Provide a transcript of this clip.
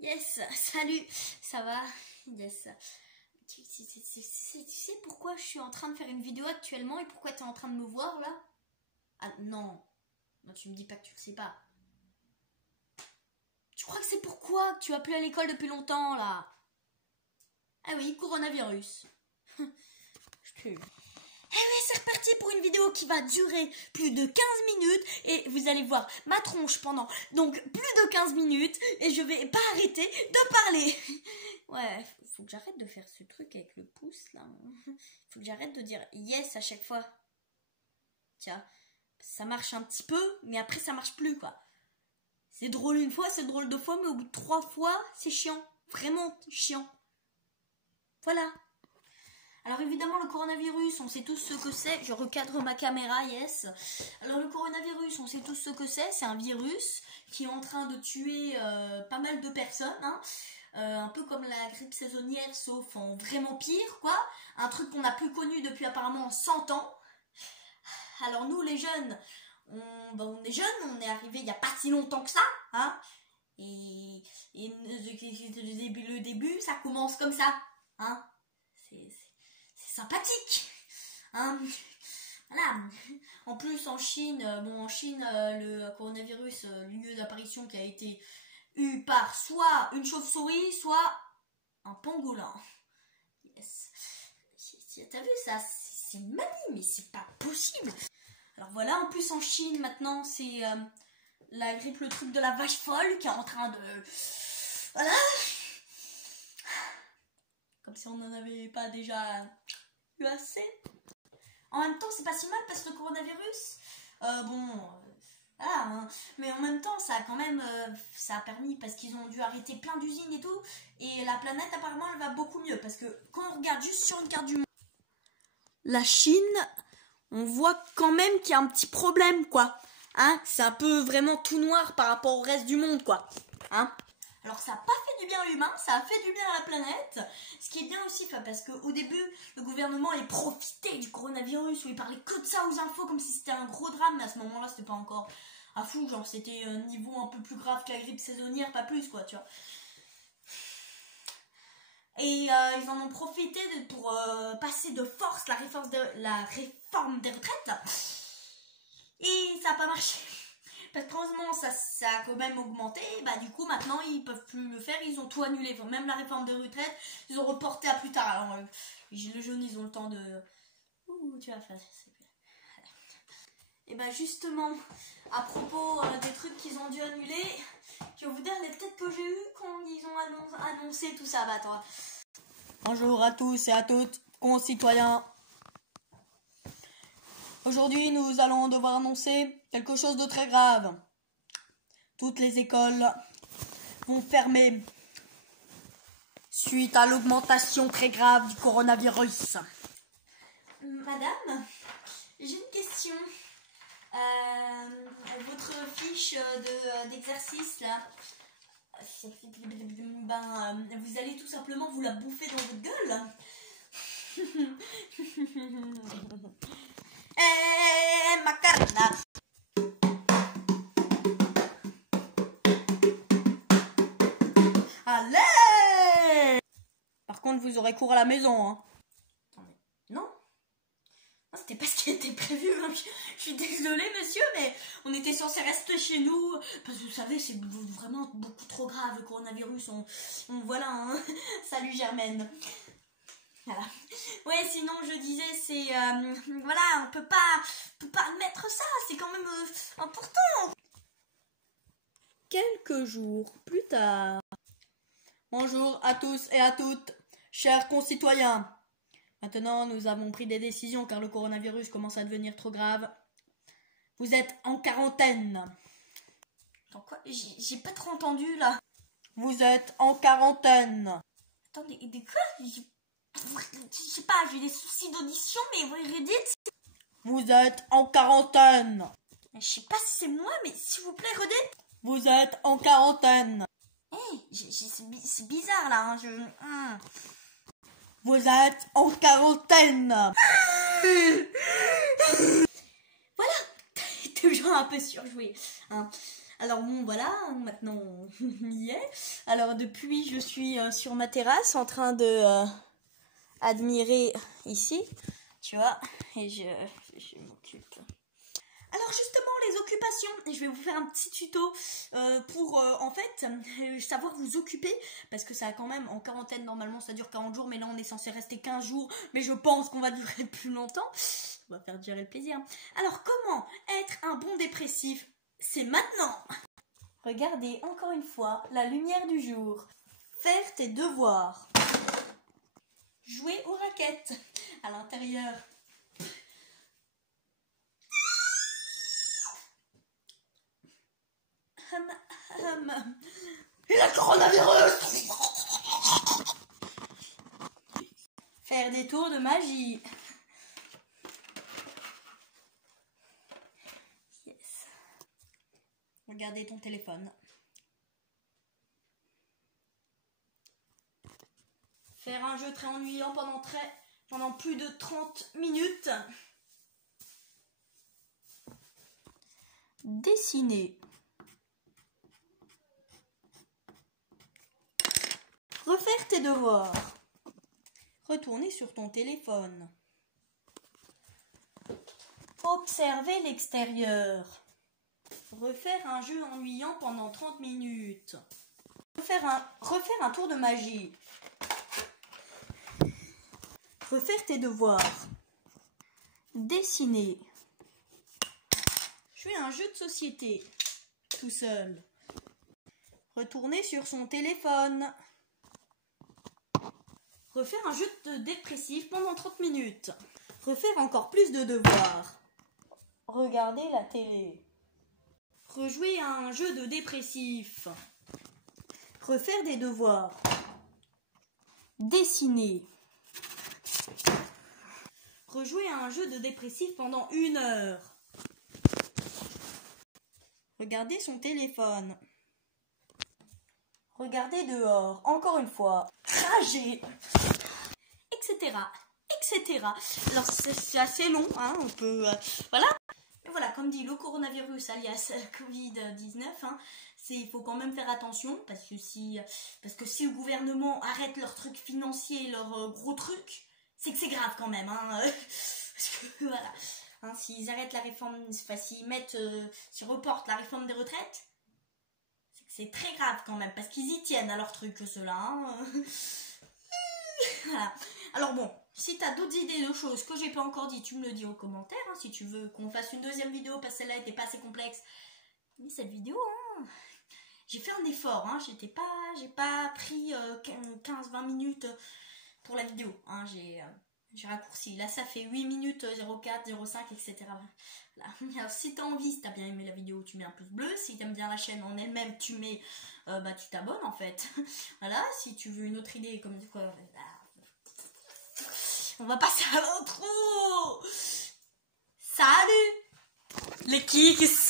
Yes, salut, ça va? Yes. Tu sais pourquoi je suis en train de faire une vidéo actuellement et pourquoi tu es en train de me voir là? Ah non, non, tu me dis pas que tu le sais pas. Tu crois que c'est pourquoi que tu as plus à l'école depuis longtemps là? Ah oui, coronavirus. Je te... Eh oui, c'est reparti pour une vidéo qui va durer plus de 15 minutes et vous allez voir ma tronche pendant donc plus de 15 minutes et je vais pas arrêter de parler. Ouais, faut que j'arrête de faire ce truc avec le pouce là. Faut que j'arrête de dire yes à chaque fois. Tiens, ça marche un petit peu, mais après ça marche plus quoi. C'est drôle une fois, c'est drôle deux fois, mais au bout de 3 fois, c'est chiant. Vraiment chiant. Voilà. Alors évidemment le coronavirus, on sait tous ce que c'est. Je recadre ma caméra, yes. Alors le coronavirus, on sait tous ce que c'est un virus qui est en train de tuer pas mal de personnes. Hein. Un peu comme la grippe saisonnière, sauf en vraiment pire, quoi. Un truc qu'on n'a plus connu depuis apparemment 100 ans. Alors nous les jeunes, on est jeunes, on est arrivés il n'y a pas si longtemps que ça. Hein. Et le début, ça commence comme ça. Hein. C'est sympathique, hein. Voilà. En plus en Chine, le coronavirus, lieu d'apparition qui a été eu par soit une chauve-souris, soit un pangolin. Yes. T'as vu ça? C'est une manie, mais c'est pas possible. Alors voilà, en plus en Chine maintenant c'est la grippe, le truc de la vache folle qui est en train de... Voilà. Comme si on n'en avait pas déjà eu assez. En même temps, c'est pas si mal parce que le coronavirus, voilà, hein, mais en même temps, ça a quand même, ça a permis parce qu'ils ont dû arrêter plein d'usines et tout, et la planète apparemment elle va beaucoup mieux parce que quand on regarde juste sur une carte du monde, la Chine, on voit quand même qu'il y a un petit problème, quoi. Hein, c'est un peu vraiment tout noir par rapport au reste du monde, quoi. Hein. Alors ça n'a pas fait du bien à l'humain, ça a fait du bien à la planète. Ce qui est bien aussi, parce qu'au début, le gouvernement il profitait du coronavirus, où il parlait que de ça aux infos, comme si c'était un gros drame, mais à ce moment-là, c'était pas encore à fou, genre c'était un niveau un peu plus grave que la grippe saisonnière, pas plus, quoi, tu vois. Et ils en ont profité pour passer de force la réforme des retraites. Et ça n'a pas marché. Parce que heureusement ça a quand même augmenté, bah du coup maintenant ils peuvent plus le faire, ils ont tout annulé, même la réforme des retraites, ils ont reporté à plus tard. Alors les jeunes ils ont le temps de... Ouh, tu vas faire... Et bah justement, à propos des trucs qu'ils ont dû annuler, je vais vous dire les têtes que j'ai eues quand ils ont annoncé tout ça. Bah attends. Bonjour à tous et à toutes, concitoyens. Aujourd'hui, nous allons devoir annoncer quelque chose de très grave. Toutes les écoles vont fermer suite à l'augmentation très grave du coronavirus. Madame, j'ai une question. Votre fiche d'exercice, là, vous allez tout simplement vous la bouffer dans votre gueule. Macarena. Allez! Par contre, vous aurez cours à la maison, hein. Attendez, non? C'était pas ce qui était prévu, hein. Je suis désolée, monsieur, mais on était censé rester chez nous, parce que vous savez, c'est vraiment beaucoup trop grave, le coronavirus, voilà, hein. Salut Germaine. Voilà. Ouais, sinon je disais, c'est voilà, on peut pas admettre ça, c'est quand même important. Quelques jours plus tard. Bonjour à tous et à toutes, chers concitoyens. Maintenant, nous avons pris des décisions car le coronavirus commence à devenir trop grave. Vous êtes en quarantaine. Attends, quoi? J'ai pas trop entendu là. Vous êtes en quarantaine. Attendez, de quoi? Je sais pas, j'ai des soucis d'audition, mais vous redites. Vous êtes en quarantaine. Je sais pas si c'est moi, mais s'il vous plaît, redites. Vous êtes en quarantaine. Hey, c'est bizarre là. Hein, Vous êtes en quarantaine. Voilà, toujours un peu surjoué. Hein. Alors bon, voilà, maintenant on y est. Alors depuis, je suis sur ma terrasse en train de admirer ici, tu vois, et je m'occupe. Alors justement, les occupations, et je vais vous faire un petit tuto pour en fait savoir vous occuper, parce que ça a quand même, en quarantaine normalement ça dure 40 jours, mais là on est censé rester 15 jours, mais je pense qu'on va durer plus longtemps, on va faire durer le plaisir. Alors comment être un bon dépressif? C'est maintenant! Regardez encore une fois la lumière du jour, faire tes devoirs, jouer aux raquettes à l'intérieur. Et la coronavirus! Faire des tours de magie. Yes. Regardez ton téléphone. Faire un jeu très ennuyant pendant plus de 30 minutes. Dessiner. Refaire tes devoirs. Retourner sur ton téléphone. Observer l'extérieur. Refaire un jeu ennuyant pendant 30 minutes. Refaire un tour de magie. Refaire tes devoirs. Dessiner. Jouer à un jeu de société. Tout seul. Retourner sur son téléphone. Refaire un jeu de dépressif pendant 30 minutes. Refaire encore plus de devoirs. Regarder la télé. Rejouer à un jeu de dépressif. Refaire des devoirs. Dessiner. Rejouer à un jeu de dépressif pendant 1 heure. Regarder son téléphone. Regarder dehors, encore une fois. Rager. Etc. Etc. Alors c'est assez long, hein, on peut... voilà. Mais voilà, comme dit le coronavirus alias Covid-19, hein, il faut quand même faire attention, parce que si le gouvernement arrête leurs trucs financiers, leurs gros trucs, c'est que c'est grave quand même, hein. Parce que voilà, hein, s'ils arrêtent la réforme, enfin, s'ils reportent la réforme des retraites, c'est très grave quand même, parce qu'ils y tiennent à leurs trucs, ceux-là. Hein. Voilà. Alors bon, si t'as d'autres idées de choses que j'ai pas encore dit, tu me le dis en commentaire. Hein, si tu veux qu'on fasse une deuxième vidéo, parce que celle-là était pas assez complexe. Mais cette vidéo, hein, j'ai fait un effort. Hein, j'ai pas pris 15-20 minutes pour la vidéo. Hein, j'ai raccourci. Là, ça fait 8 minutes 04, 05, etc. Voilà. Alors, si t'as envie, si t'as bien aimé la vidéo, tu mets un pouce bleu. Si t'aimes bien la chaîne en elle-même, tu mets, tu t'abonnes en fait. Voilà. Si tu veux une autre idée, comme quoi, on va passer à l'intro. Salut les kicks.